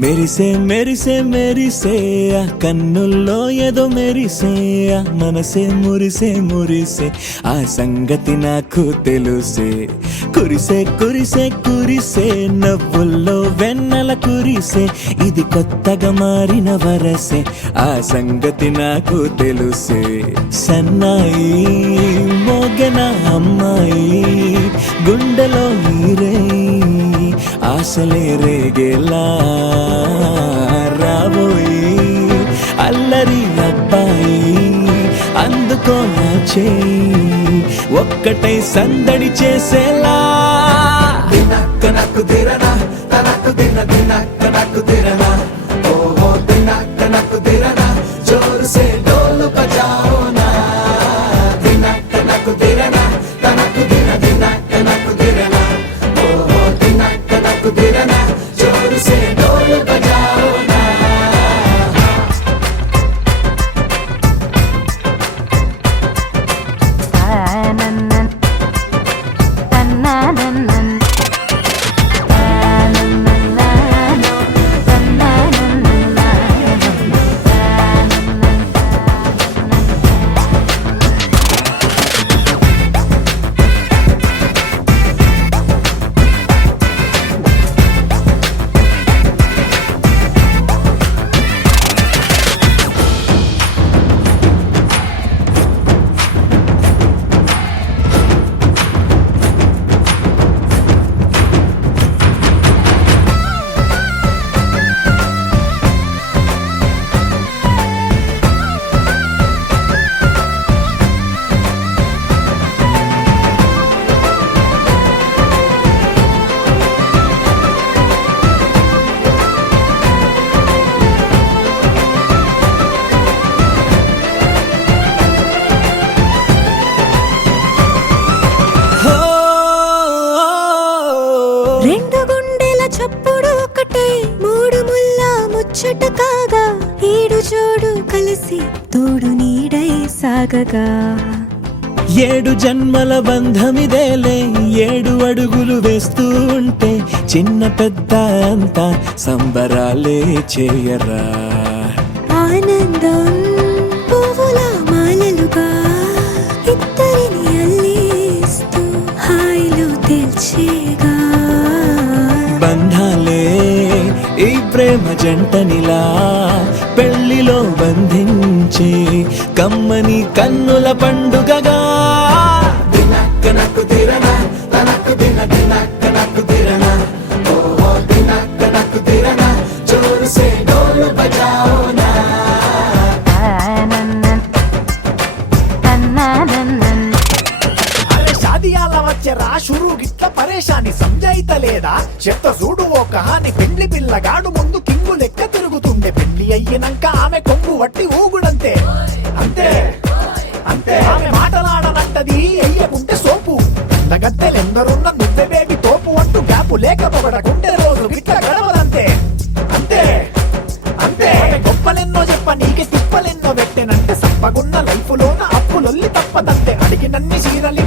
మెరిసే మెరిసే మెరిసే ఆ కన్నుల్లో ఏదో మెరిసే ఆ మనసే మురిసే మురిసే ఆ సంగతి నాకు తెలుసే కురిసే కురిసే కురిసే నవ్వుల్లో వెన్నెల కురిసే ఇది కొత్తగా మారిన వరసే ఆ సంగతి నాకు తెలుసే సన్నాయి మోగన అమ్మాయి గుండెలో ఈరే ఆశలే రేగేలా రాబోయి అల్లరి అబ్బాయి అందుకో నా చేయి ఒక్కటై సందడి చేసేలా దినక్క నాకు దిరనా తనకు దిన దినక్క నాకు దిరనా ఓహో దినక్క నాకు దిరనా జోరు సే డోలు బజాओ నా దినక్క నాకు దిరనా తనకు దిన దినక్క నాకు దిరనా ఓహో దినక్క నాకు దిరనా జోరు సే డోలు బజాओ నా రెండు గుండెల చప్పుడు ఒకటే మూడు ముల్ల ముచ్చట కాగా ఈడు జోడు కలిసి తోడు నీడై సాగగా ఏడు జన్మల బంధమిదేలే ఏడు అడుగులు వేస్తూ ఉంటే చిన్న పెద్ద అంతా సంబరాలే చేయరా ఆనందం పువ్వుల మాలలుగా ఇద్దరిని అల్లేస్తూ హాయిలో తెల్చేగా బంధాలే ఈ ప్రేమ జంటనిలా పెళ్లిలో బంధించే కమ్మని కన్నుల పండుగగా దినక్క నాకు దిరనా తనకు దిన దినక్క నాకు దిరనా ఓహో దినక్క నాకు దిరనా జోరు సే డోలు బజాओ నా అరే షాదియాల వచ్చెరా షురూ గిట్ల పరేషాని సంజాయితలేదా చెత్త చూడు ఓ కహాని పెండ్లి పిల్లగాడు ముందు కింగు లెక్క తిరుగుతుండే పెళ్లి అయ్యినంక ఆమె కొంగు వట్టి ఊగుడంతే అంతే అంతే ఆమె మాటలాడనంటది అయ్యకుంటే సోపు గద్దెలెందరున్న నువ్వే బేబీ తోపు అంటూ గ్యాపు లేకపోవడకుంటే రోజు గిట్ల గడవదంతే అంతే అంతే ఆమె గొప్పలెన్నో చెప్ప నీకే తిప్పలెన్నో పెట్టెనంటే సప్పగున్న లైఫ్ లోన అప్పులొల్లి తప్పదంతే అడిగినన్ని చీరలి